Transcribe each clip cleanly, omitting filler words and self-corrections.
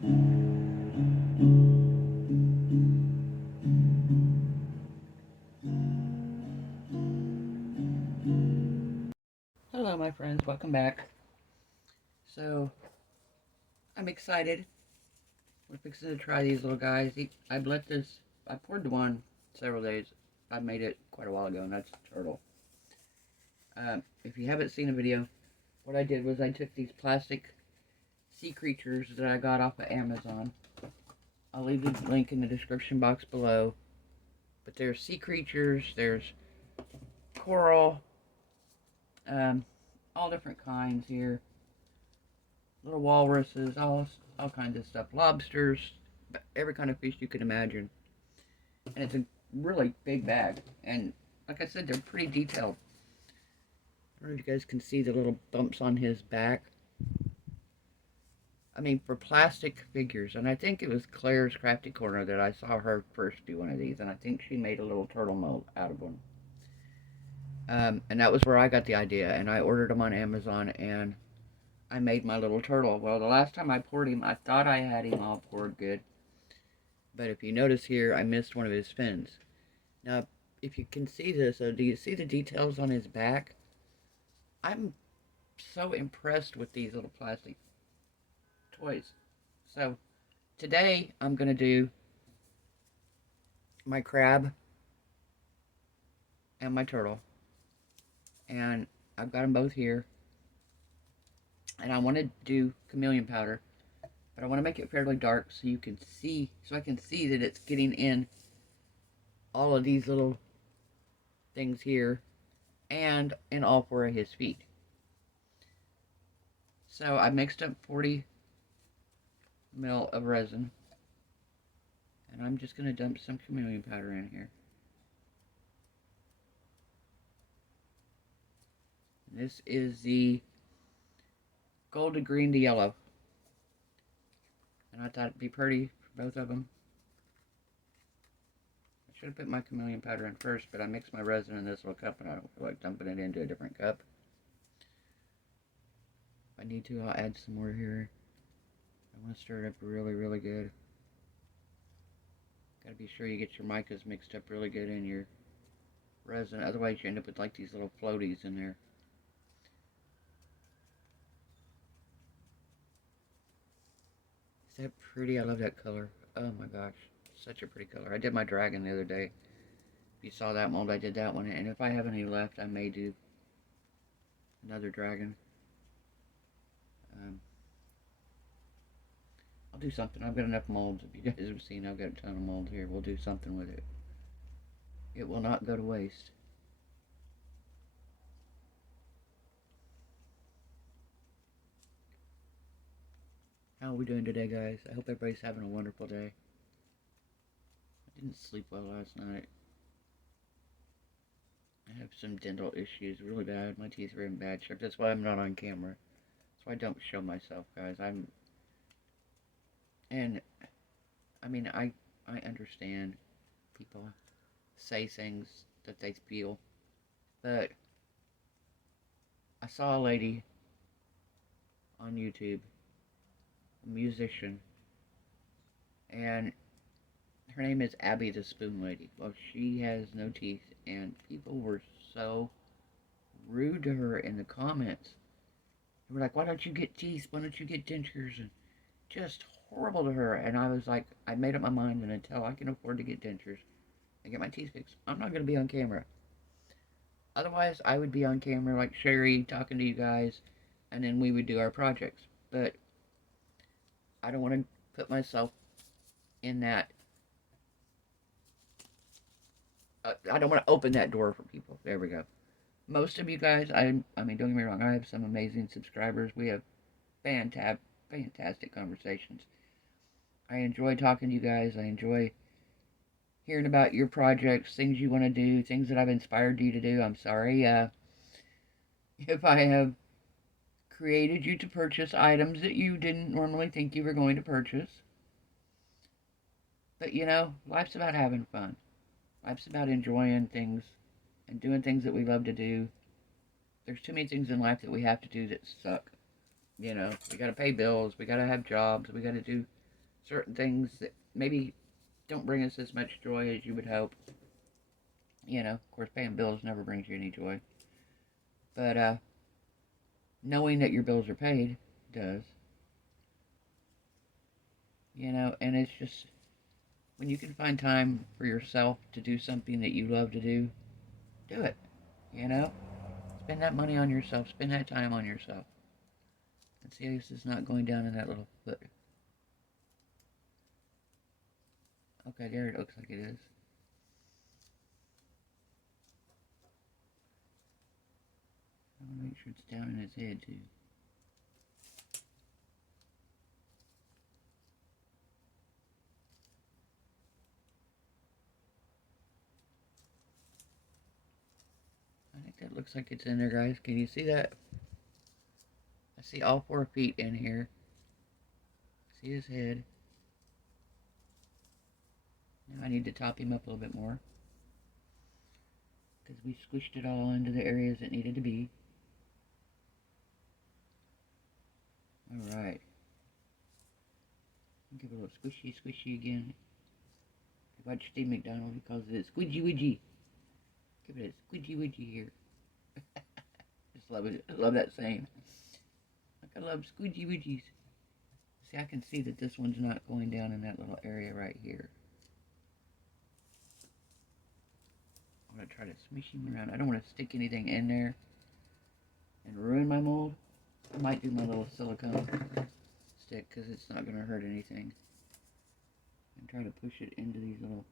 Hello, my friends. Welcome back. So, I'm excited. We're fixing to try these little guys. I poured the one several days. I made it quite a while ago, and that's the turtle. If you haven't seen a video, what I did was I took these plastic sea creatures that I got off of Amazon. I'll leave the link in the description box below. But there's sea creatures, there's coral, all different kinds here. Little walruses, all kinds of stuff. Lobsters, every kind of fish you can imagine. And it's a really big bag. And like I said, they're pretty detailed. I don't know if you guys can see the little bumps on his back. I mean, for plastic figures, and I think it was Claire's Crafty Corner that I saw her first do one of these, and I think she made a little turtle mold out of one. And that was where I got the idea, and I ordered them on Amazon, and I made my little turtle. Well, the last time I poured him, I thought I had him all poured good, but if you notice here, I missed one of his fins. Now, if you can see this, do you see the details on his back? I'm so impressed with these little plastic toys. So, today, I'm going to do my crab and my turtle. And I've got them both here. And I want to do chameleon powder, but I want to make it fairly dark so you can see, so I can see that it's getting in all of these little things here and in all four of his feet. So I mixed up 40 ml of resin, and I'm just going to dump some chameleon powder in here. This is the gold to green to yellow, and I thought it'd be pretty for both of them. I should have put my chameleon powder in first, but I mixed my resin in this little cup, and I don't feel like dumping it into a different cup. If I need to, I'll add some more here. I want to stir it up really, really good. Got to be sure you get your micas mixed up really good in your resin, otherwise you end up with like these little floaties in there. Is that pretty? I love that color. Oh my gosh, such a pretty color. I did my dragon the other day. If you saw that mold, I did that one, and if I have any left, I may do another dragon. I'll do something. I've got enough molds. If you guys have seen, I've got a ton of molds here. We'll do something with it. It will not go to waste. How are we doing today, guys? I hope everybody's having a wonderful day. I didn't sleep well last night. I have some dental issues really bad. My teeth are in bad shape. That's why I'm not on camera. That's why I don't show myself, guys. And I mean, I understand people say things that they feel, but I saw a lady on YouTube, a musician, and her name is Abby the Spoon Lady. Well, she has no teeth, and people were so rude to her in the comments. They were like, why don't you get teeth? Why don't you get dentures? And just horrible to her. And I was like, I made up my mind, and until I can afford to get dentures and get my teeth fixed, I'm not going to be on camera. Otherwise, I would be on camera like Sherry talking to you guys, and then we would do our projects. But I don't want to put myself in that. I don't want to open that door for people. There we go. Most of you guys, I mean, don't get me wrong, I have some amazing subscribers. We have fantastic conversations. I enjoy talking to you guys. I enjoy hearing about your projects, things you want to do, things that I've inspired you to do. I'm sorry if I have created you to purchase items that you didn't normally think you were going to purchase. But you know, life's about having fun. Life's about enjoying things and doing things that we love to do. There's too many things in life that we have to do that suck. You know, we gotta pay bills, we gotta have jobs, we gotta do certain things that maybe don't bring us as much joy as you would hope. You know, of course, paying bills never brings you any joy. But knowing that your bills are paid does. You know, and it's just when you can find time for yourself to do something that you love to do it. You know, spend that money on yourself, spend that time on yourself. And see, this is not going down in that little foot. Okay, there it looks like it is. I want to make sure it's down in his head too. I think that looks like it's in there, guys. Can you see that? I see all 4 feet in here. See his head. Now I need to top him up a little bit more, because we squished it all into the areas it needed to be. Alright. Give it a little squishy, squishy again. If you watch Steve McDonald, he calls it a squidgy widgy. Give it a squidgy widgy here. Just love it. I love that saying. Like, I love squidgy widgies. See, I can see that this one's not going down in that little area right here. I'm going to try to smush him around. I don't want to stick anything in there and ruin my mold. I might do my little silicone stick because it's not going to hurt anything. And try to push it into these little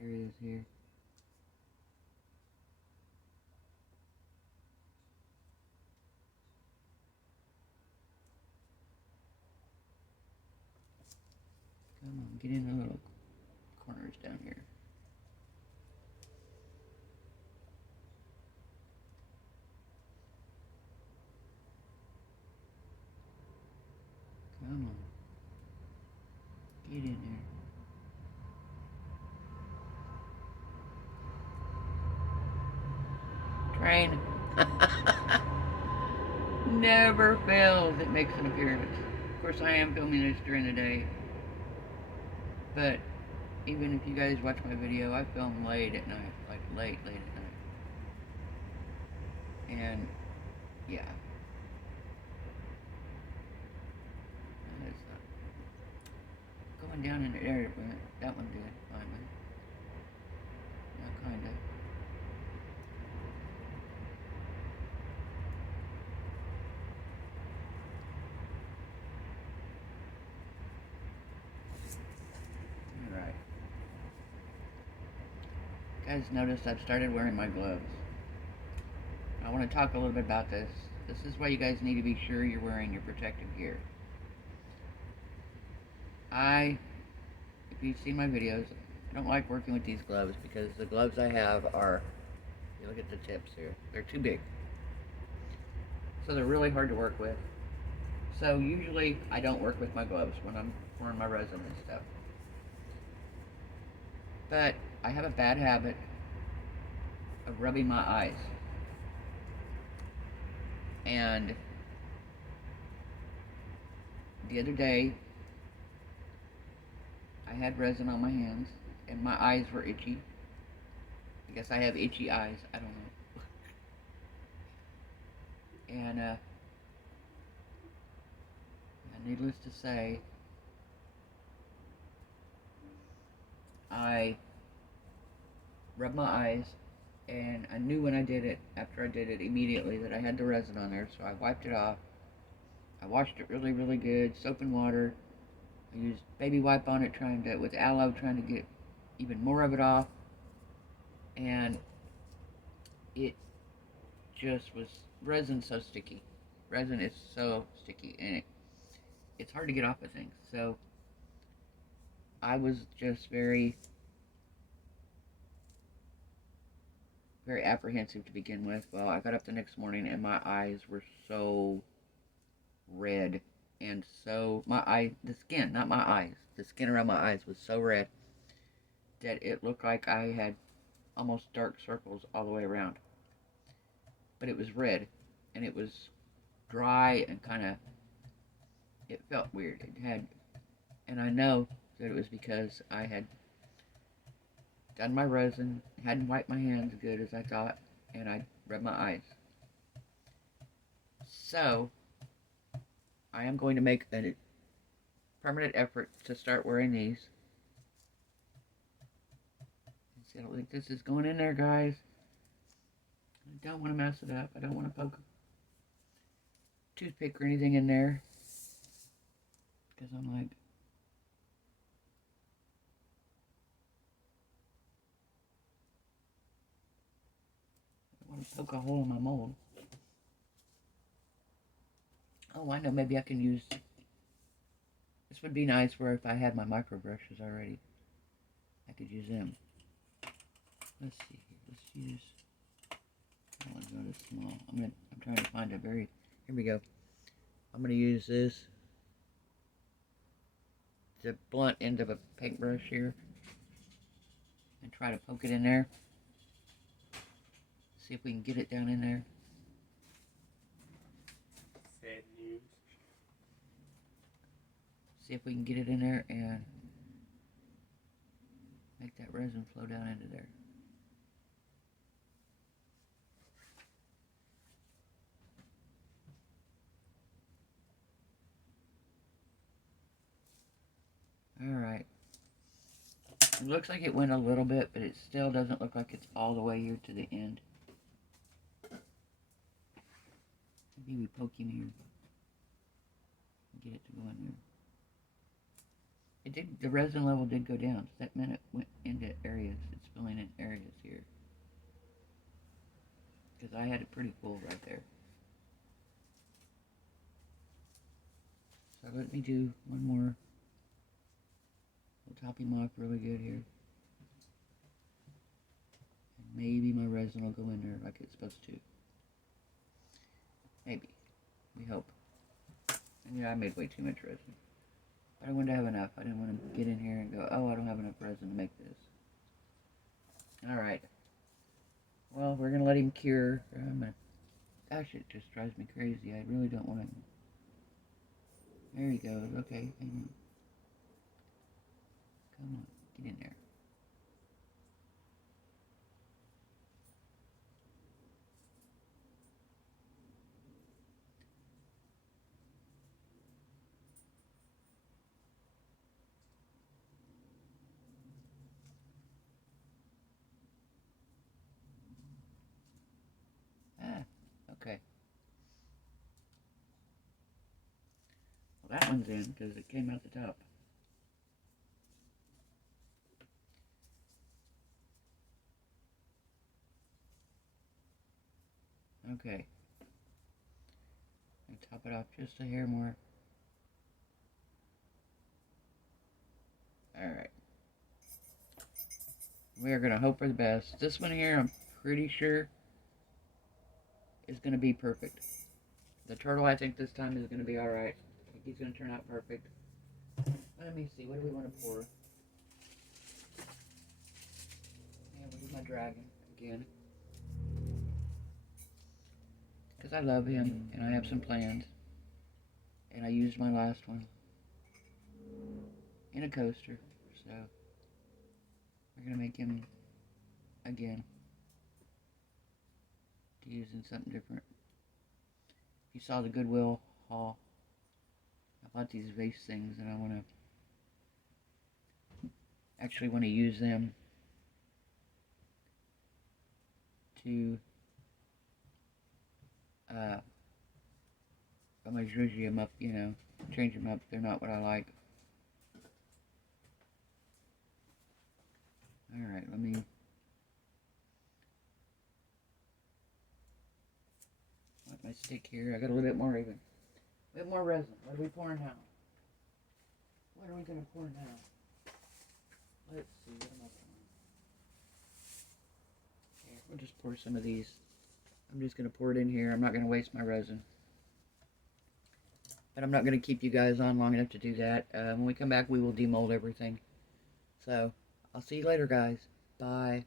areas here. Come on, get in the little corners down here. Come on. Get in there. Train. Never fails. It makes an appearance. Of course, I am filming this during the day. But even if you guys watch my video, I film late at night. Like late at night. And, yeah. It's not going down in the area, but that one did, finally. Now, kinda. Alright. Guys, notice I've started wearing my gloves. I want to talk a little bit about this. This is why you guys need to be sure you're wearing your protective gear. If you've seen my videos, I don't like working with these gloves because the gloves I have are, you look at the tips here, they're too big. So they're really hard to work with. So usually I don't work with my gloves when I'm pouring my resin and stuff. But I have a bad habit of rubbing my eyes. And the other day, I had resin on my hands, and my eyes were itchy. I guess I have itchy eyes. I don't know. And needless to say, I rubbed my eyes, and I knew when I did it, after I did it immediately, that I had the resin on there, so I wiped it off. I washed it really, really good, soap and water. I used baby wipe on it, with aloe, trying to get even more of it off. And it just was, resin's so sticky. Resin is so sticky, and it's hard to get off of things. So I was just very, very apprehensive to begin with. Well, I got up the next morning and my eyes were so red, and so the skin, not my eyes, the skin around my eyes was so red that it looked like I had almost dark circles all the way around. But it was red, and it was dry and kind of, it felt weird. And I know that it was because I had done my resin, hadn't wiped my hands good as I thought, and I rubbed my eyes. So, I am going to make a permanent effort to start wearing these. See, I don't think this is going in there, guys. I don't want to mess it up. I don't want to poke a toothpick or anything in there. Because I'm like, I want to poke a hole in my mold. Oh, I know. Maybe I can use... This would be nice where if I had my micro brushes already, I could use them. Let's see here. Let's use... I want to go to small. I'm trying to find a very... Here we go. I'm going to use this, the blunt end of a paintbrush here, and try to poke it in there. See if we can get it down in there. Sad news. See if we can get it in there and make that resin flow down into there. Alright. It looks like it went a little bit, but it still doesn't look like it's all the way here to the end. Maybe we poke him here. Get it to go in there. It did, the resin level did go down, so that meant it went into areas. It's filling in areas here. Because I had it pretty full right there. So let me do one more. We'll top him off really good here. And maybe my resin will go in there like it's supposed to. Maybe. We hope. And yeah, I made way too much resin. But I wanted to have enough. I didn't want to get in here and go, oh, I don't have enough resin to make this. Alright. Well, we're going to let him cure. Gosh, it just drives me crazy. I really don't want to. There he goes. Okay, hang on. Come on, get in there. Ah, okay. Well, that one's in because it came out the top. Okay. And top it off just a hair more. Alright. We are going to hope for the best. This one here, I'm pretty sure, is going to be perfect. The turtle, I think, this time is going to be alright. I think he's going to turn out perfect. Let me see. What do we want to pour? Yeah, we'll do my dragon again. Because I love him, and I have some plans. And I used my last one in a coaster, so we're going to make him again to use in something different. If you saw the Goodwill haul, I bought these vase things and I actually want to use them to I'm going to zhuzh them up, you know, change them up. They're not what I like. Alright, let me... Let my stick here. I got a little bit more even. A bit more resin. What are we pouring now? What are we going to pour now? Let's see, what am I pouring? Here, we'll just pour some of these. I'm just going to pour it in here. I'm not going to waste my resin. But I'm not going to keep you guys on long enough to do that. When we come back, we will demold everything. So, I'll see you later, guys. Bye.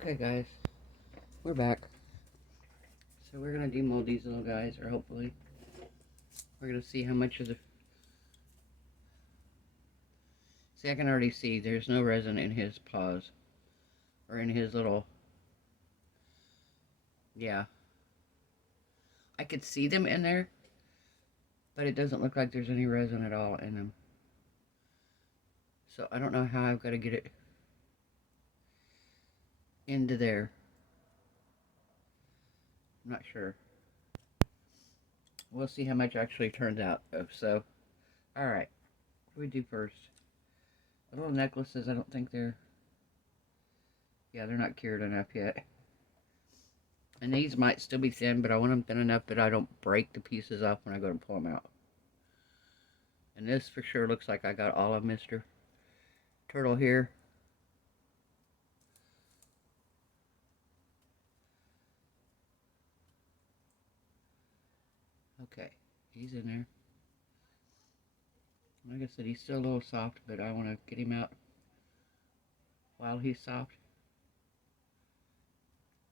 Okay, guys. We're back. So we're going to demold these little guys, or hopefully. We're going to see how much of the... See, I can already see there's no resin in his paws. Or in his little... Yeah. I could see them in there, but it doesn't look like there's any resin at all in them. So I don't know how I've got to get it into there. I'm not sure. We'll see how much actually turns out though. So, alright. What do we do first? The little necklaces, I don't think they're... Yeah, they're not cured enough yet. And these might still be thin, but I want them thin enough that I don't break the pieces off when I go to pull them out. And this for sure looks like I got all of Mr. Turtle here. Okay, he's in there. Like I said, he's still a little soft, but I want to get him out while he's soft.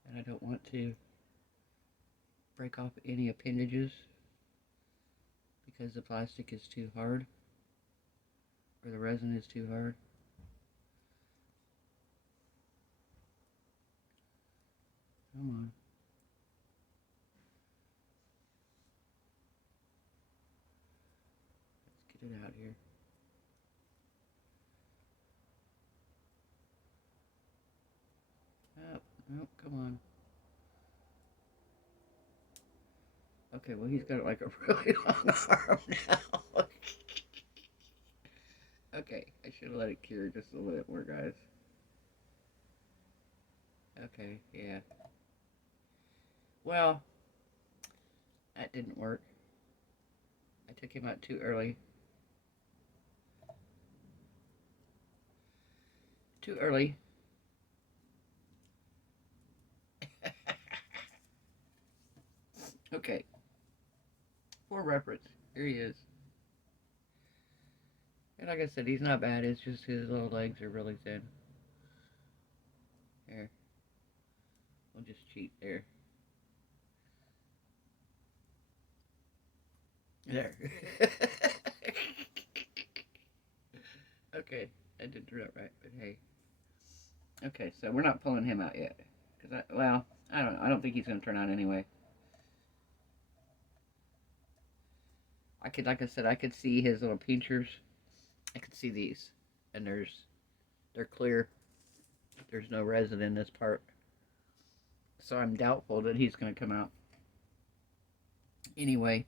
And I don't want to break off any appendages because the plastic is too hard, or the resin is too hard. Come on. Let's get it out here. Oh, no, come on. Okay, well, he's got like a really long arm now. Okay, I should have let it cure just a little bit more, guys. Okay, yeah. Well, that didn't work. I took him out too early. Too early. Okay. For reference, here he is. And like I said, he's not bad. It's just his little legs are really thin. Here. We'll just cheat there. There. Okay, that didn't turn out right, but hey. Okay, so we're not pulling him out yet. Cause well, I don't know. I don't think he's going to turn out anyway. Like I said, I could see his little pinchers. I could see these. And they're clear. There's no resin in this part. So I'm doubtful that he's going to come out. Anyway,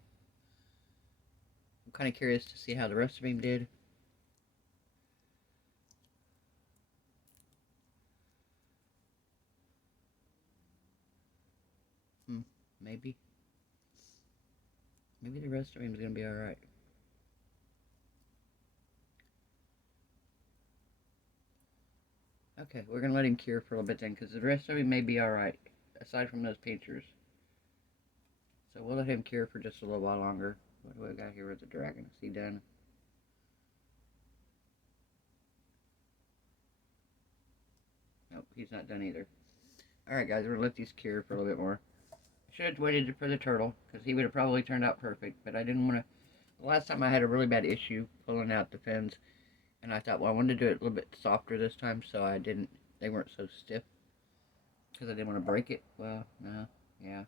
I'm kind of curious to see how the rest of him did. Maybe. Maybe the rest of him is going to be alright. Okay, we're going to let him cure for a little bit then, because the rest of him may be alright, aside from those pinchers. So we'll let him cure for just a little while longer. What do we got here with the dragon? Is he done? Nope, he's not done either. Alright guys, we're going to let these cure for a little bit more. I should have waited for the turtle, because he would have probably turned out perfect, but I didn't want to... The last time I had a really bad issue pulling out the fins, and I thought, well, I wanted to do it a little bit softer this time, so I didn't... They weren't so stiff, because I didn't want to break it. Well, no, yeah.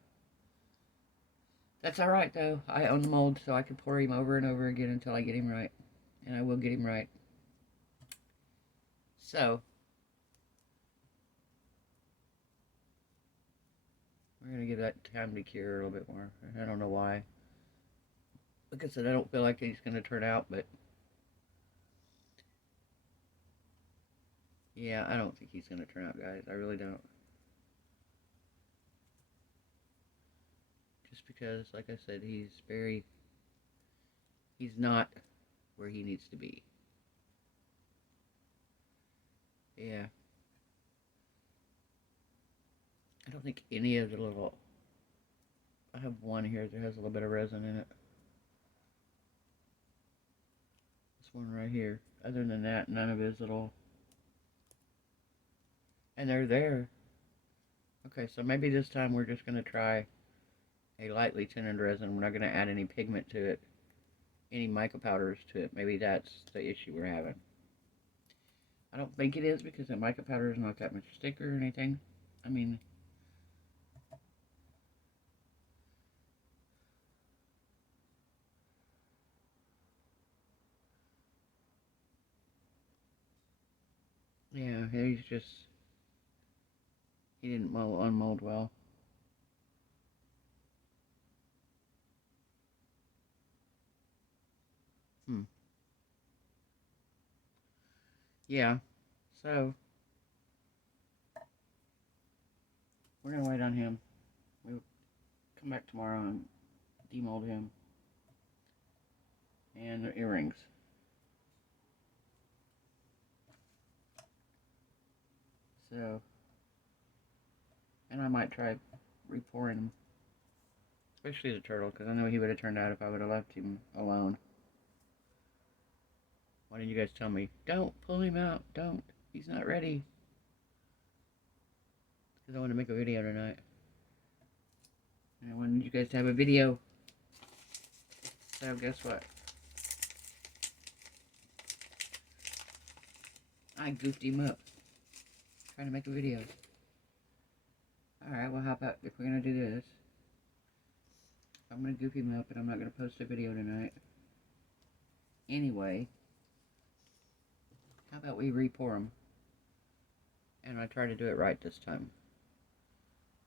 That's alright, though. I own the mold, so I can pour him over and over again until I get him right. And I will get him right. So, we're going to give that time to cure a little bit more. I don't know why. Like I said, I don't feel like he's going to turn out, but... Yeah, I don't think he's going to turn out, guys. I really don't. Just because, like I said, he's not where he needs to be. Yeah. I don't think any of the little... I have one here that has a little bit of resin in it. This one right here. Other than that, none of his little... And they're there. Okay, so maybe this time we're just going to try a lightly tinted resin. We're not going to add any pigment to it, any mica powders to it. Maybe that's the issue we're having. I don't think it is, because the mica powder is not that much thicker or anything. I mean, yeah, he didn't unmold well. Yeah, so we're gonna wait on him. We'll come back tomorrow and demold him. And the earrings. So, and I might try repouring him. Especially the turtle, because I know he would have turned out if I would have left him alone. Why didn't you guys tell me? Don't pull him out. Don't. He's not ready. Because I want to make a video tonight. And I wanted you guys to have a video. So guess what? I goofed him up. Trying to make a video. Alright, well how about if we're going to do this. I'm going to goof him up and I'm not going to post a video tonight. Anyway. How about we repour them? And I try to do it right this time.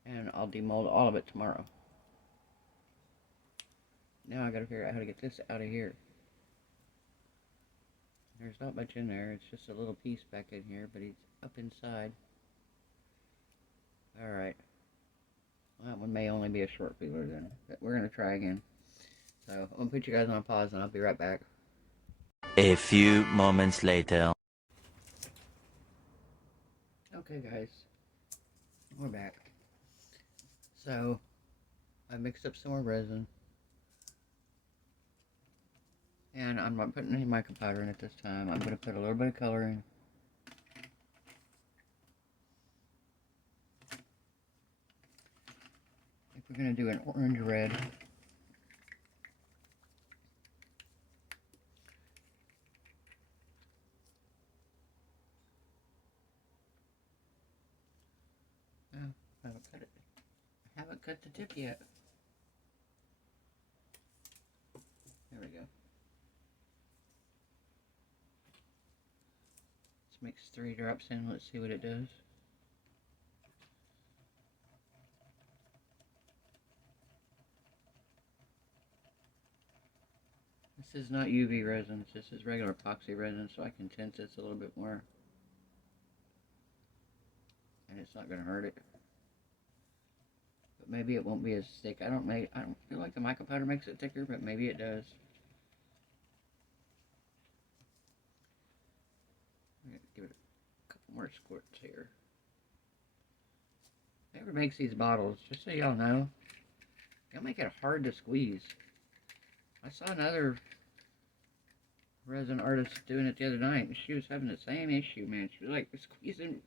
And I'll demold all of it tomorrow. Now I gotta figure out how to get this out of here. There's not much in there. It's just a little piece back in here, but he's up inside. Alright. Well, that one may only be a short feeler then. But we're gonna try again. So I'm gonna put you guys on pause and I'll be right back. A few moments later. Okay guys. We're back. So I mixed up some more resin. And I'm not putting any mica powder in it this time. I'm going to put a little bit of color in. If we're going to do an orange red. Oh, I haven't cut it. I haven't cut the tip yet. There we go. Let's mix 3 drops in. Let's see what it does. This is not UV resin. This is regular epoxy resin, so I can tint this a little bit more. And it's not going to hurt it. But maybe it won't be as thick. I don't feel like the mica powder makes it thicker, but maybe it does. Give it a couple more squirts here. Whoever makes these bottles, just so y'all know, they'll make it hard to squeeze. I saw another resin artist doing it the other night, and she was having the same issue, man. She was like squeezing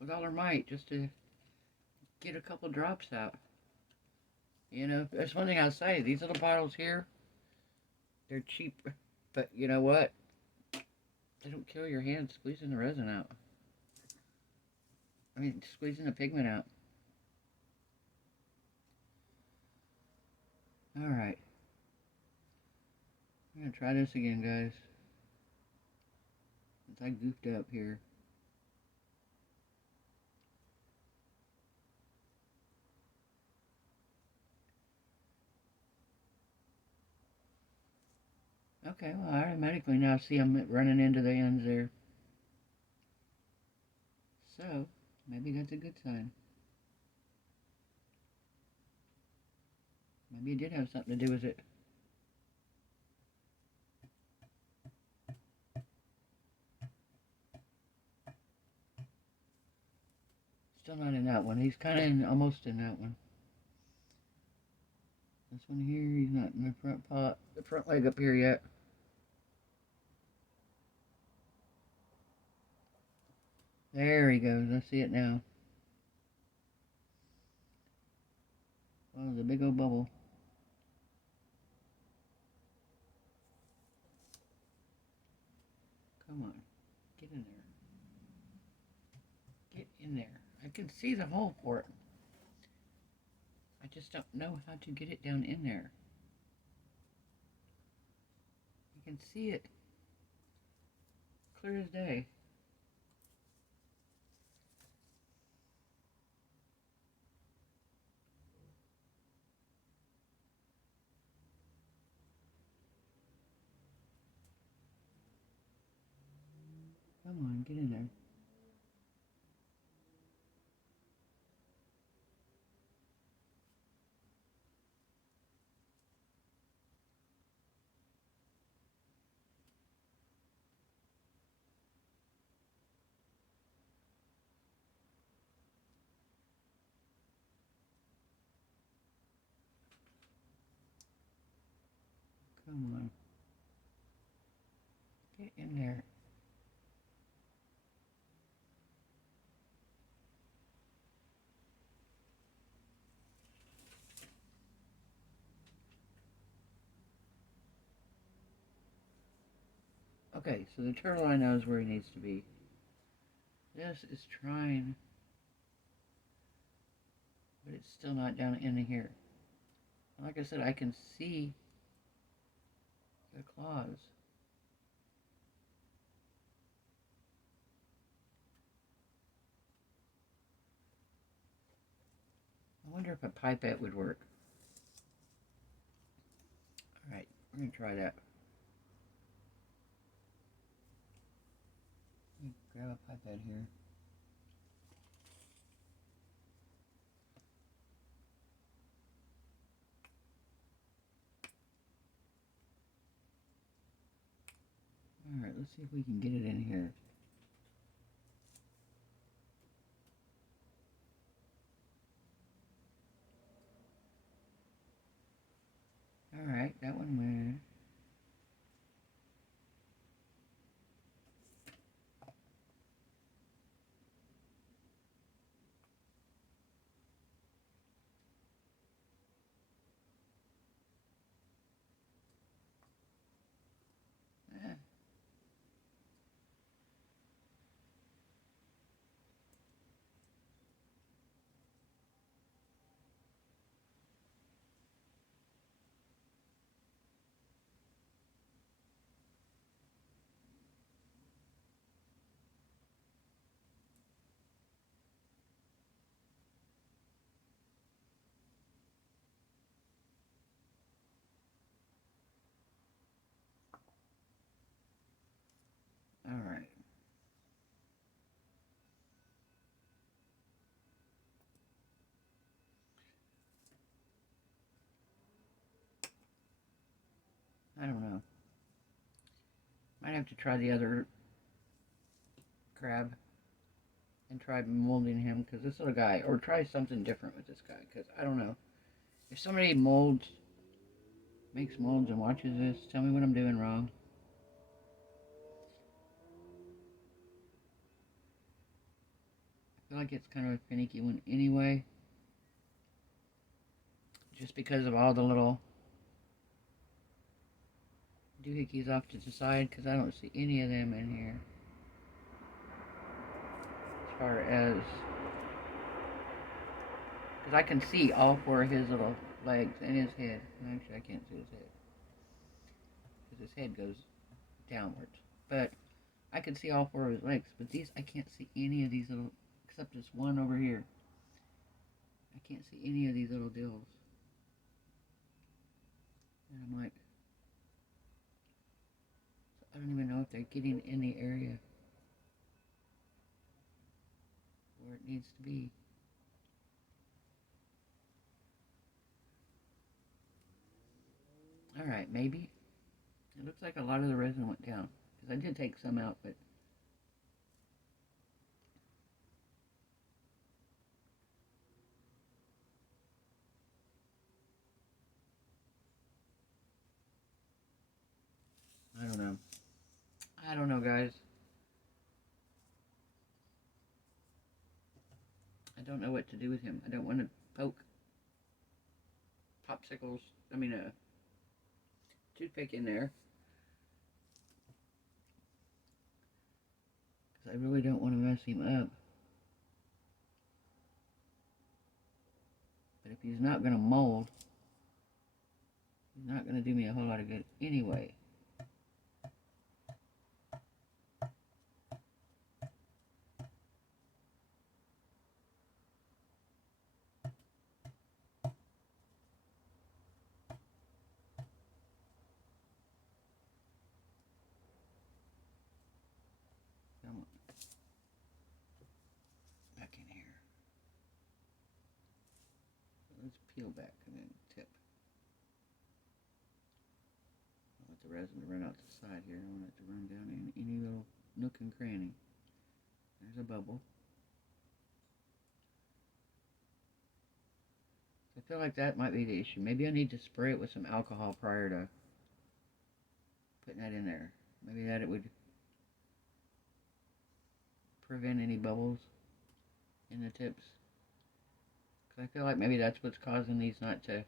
with all her might just to get a couple drops out. You know, there's one thing I'll say, these little bottles here, they're cheap, but you know what? They don't kill your hand squeezing the resin out. I mean, squeezing the pigment out. Alright. I'm going to try this again, guys. Since I goofed up here. Okay, well, I automatically now see I'm running into the ends there. So, maybe that's a good sign. Maybe it did have something to do with it. Still not in that one. He's kind of almost in that one. This one here, he's not in the front pot, the front leg up here yet. There he goes. I see it now. Oh, the big old bubble. Come on. Get in there. Get in there. I can see the hole for it. I just don't know how to get it down in there. You can see it clear as day. Come on, get in there. Come on. Get in there. Okay, so the turtle I know is where he needs to be. This is trying, but it's still not down in here. Like I said, I can see the claws. I wonder if a pipette would work. Alright, we're going to try that. Let me grab a pipette here. Alright, let's see if we can get it in here. Alright, that one went. Alright. I don't know. Might have to try the other crab and try molding him, because this little guy, or try something different with this guy, because I don't know. If somebody makes molds and watches this, tell me what I'm doing wrong. I feel like it's kind of a finicky one anyway, just because of all the little doohickeys off to the side, because I don't see any of them in here. As far as, because I can see all four of his little legs and his head. Actually, I can't see his head, because his head goes downwards. But I can see all four of his legs, but these, I can't see any of these little, except this one over here. I can't see any of these little dills. And I'm like, I don't even know if they're getting in the area where it needs to be. Alright, maybe. It looks like a lot of the resin went down, because I did take some out, but I don't know. I don't know, guys. I don't know what to do with him. I don't want to poke. popsicles, I mean a toothpick in there. Because I really don't want to mess him up. But if he's not going to mold, he's not going to do me a whole lot of good anyway. Come on. Back in here. Let's peel back and then tip. I'll let the resin run out the side here. I don't want it to run down in any little nook and cranny. There's a bubble. I feel like that might be the issue. Maybe I need to spray it with some alcohol prior to putting that in there. Maybe that it would prevent any bubbles in the tips. Because I feel like maybe that's what's causing these not to... It's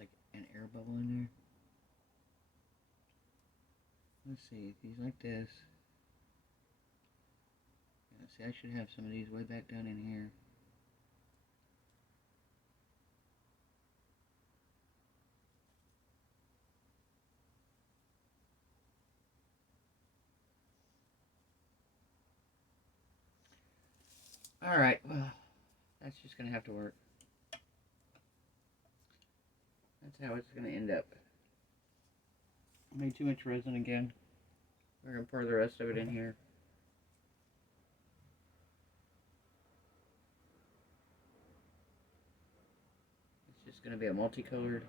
like an air bubble in there. Let's see, if he's like this... Yeah, see, I should have some of these way back down in here. Alright, well, that's just going to have to work. That's how it's going to end up. I made too much resin again. We're going to pour the rest of it in here. It's just going to be a multicolored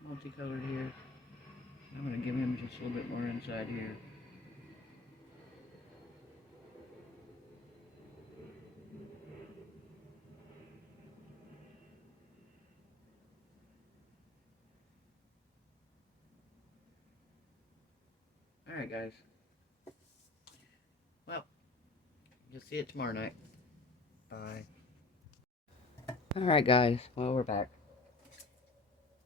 here. I'm going to give him just a little bit more inside here. Alright guys, well, you'll see it tomorrow night. Bye. Alright guys, well, we're back.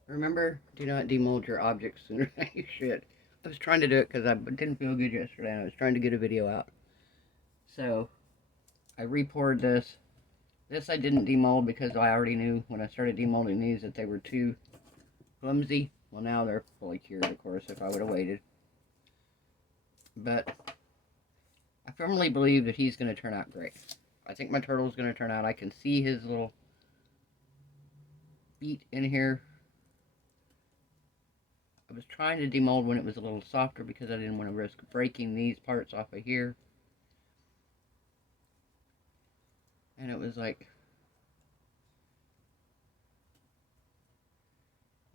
Remember, do not demold your objects sooner than you should. I was trying to do it because I didn't feel good yesterday and I was trying to get a video out. So, I re-poured this. This I didn't demold because I already knew when I started demolding these that they were too flimsy. Well, now they're fully cured, of course, if I would have waited. But I firmly believe that he's going to turn out great. I think my turtle's going to turn out. I can see his little feet in here. I was trying to demold when it was a little softer because I didn't want to risk breaking these parts off of here. And it was like...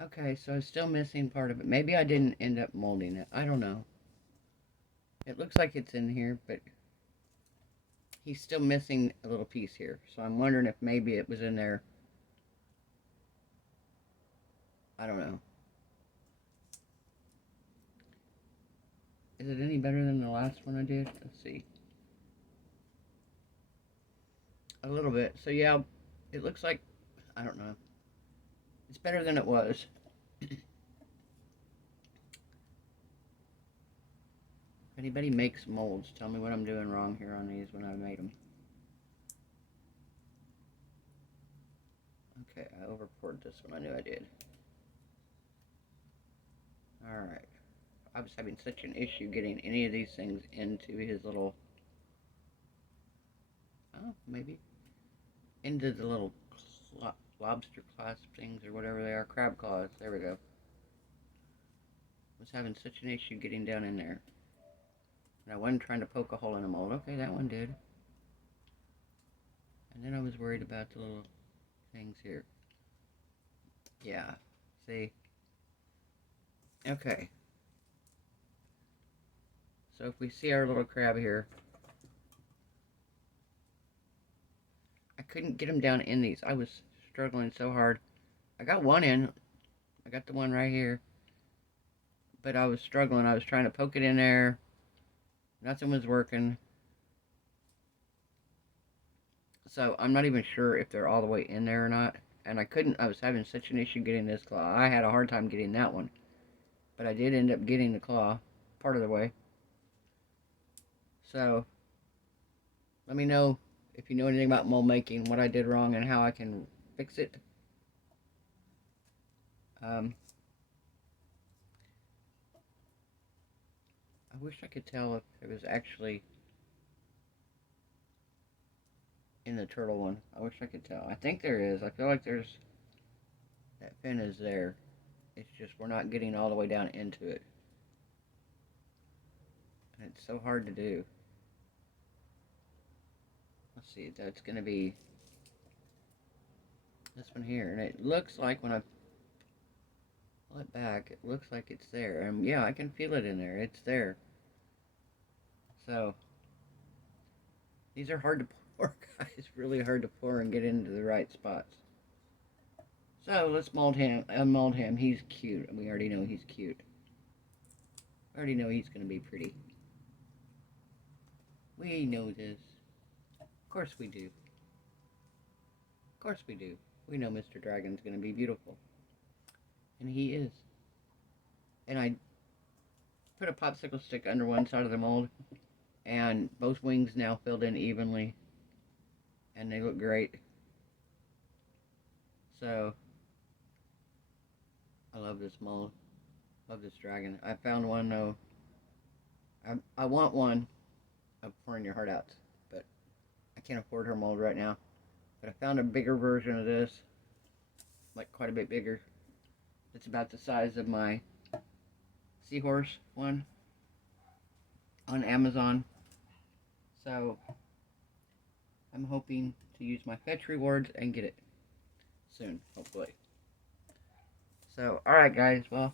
Okay, so I'm still missing part of it. Maybe I didn't end up molding it. I don't know. It looks like it's in here, but he's still missing a little piece here. So I'm wondering if maybe it was in there. I don't know. Is it any better than the last one I did? Let's see. A little bit. So yeah, it looks like, I don't know. It's better than it was. If anybody makes molds, tell me what I'm doing wrong here on these when I made them. Okay, I overpoured this one. I knew I did. Alright. I was having such an issue getting any of these things into his little... Oh, maybe. Into the little lobster clasp things or whatever they are. Crab claws. There we go. I was having such an issue getting down in there. And I wasn't trying to poke a hole in a mold. Okay, that one did. And then I was worried about the little things here. Yeah. See? Okay. So if we see our little crab here, I couldn't get him down in these. I was struggling so hard. I got one in. I got the one right here. But I was struggling. I was trying to poke it in there. Nothing was working. So I'm not even sure if they're all the way in there or not. and I was having such an issue getting this claw. I had a hard time getting that one, but I did end up getting the claw part of the way. So let me know if you know anything about mold making, what I did wrong, and how I can fix it. I wish I could tell if it was actually in the turtle one. I wish I could tell. I think there is. I feel like there's, that fin is there. It's just we're not getting all the way down into it. And it's so hard to do. Let's see, that's going to be this one here. And it looks like when I pull it back, it looks like it's there. And yeah, I can feel it in there. It's there. So, these are hard to pour, guys. Really hard to pour and get into the right spots. So, let's mold him. Mold him. He's cute. We already know he's cute. I already know he's going to be pretty. We know this. Of course we do. Of course we do. We know Mr. Dragon's going to be beautiful. And he is. And I put a popsicle stick under one side of the mold, and both wings now filled in evenly, and they look great. So I love this mold. Love this dragon. I found one though. I want one of Pouring Your Heart Out, but I can't afford her mold right now. But I found a bigger version of this, like quite a bit bigger. It's about the size of my seahorse one on Amazon. So I'm hoping to use my fetch rewards and get it soon, hopefully. So, alright guys, well,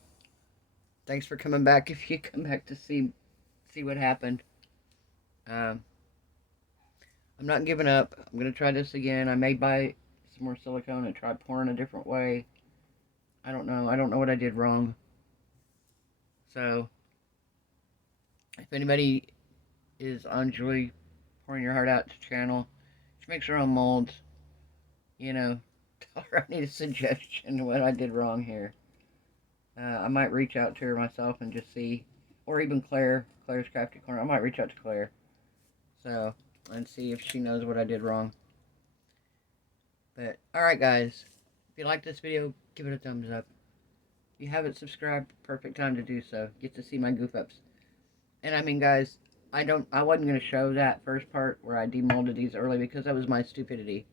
thanks for coming back if you come back to see what happened. I'm not giving up. I'm going to try this again. I may buy some more silicone and try pouring a different way. I don't know. I don't know what I did wrong. So, if anybody is on Julie Pouring Your Heart Out channel, she makes her own molds. You know, tell her I need a suggestion what I did wrong here. I might reach out to her myself and just see, or even Claire's Crafty Corner. I might reach out to Claire. So, and see if she knows what I did wrong. But, alright guys, if you like this video, give it a thumbs up. If you haven't subscribed, perfect time to do so. Get to see my goof ups. And I mean guys, I wasn't going to show that first part where I demolded these early because that was my stupidity.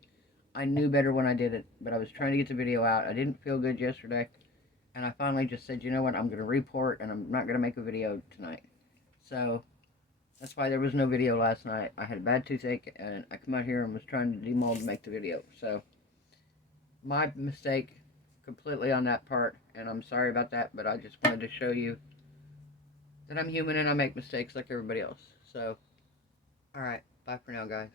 I knew better when I did it, but I was trying to get the video out. I didn't feel good yesterday, and I finally just said, you know what, I'm going to report, and I'm not going to make a video tonight. So, that's why there was no video last night. I had a bad toothache, and I come out here and was trying to demold and make the video. So, my mistake completely on that part, and I'm sorry about that, but I just wanted to show you that I'm human and I make mistakes like everybody else. So, alright, bye for now, guys.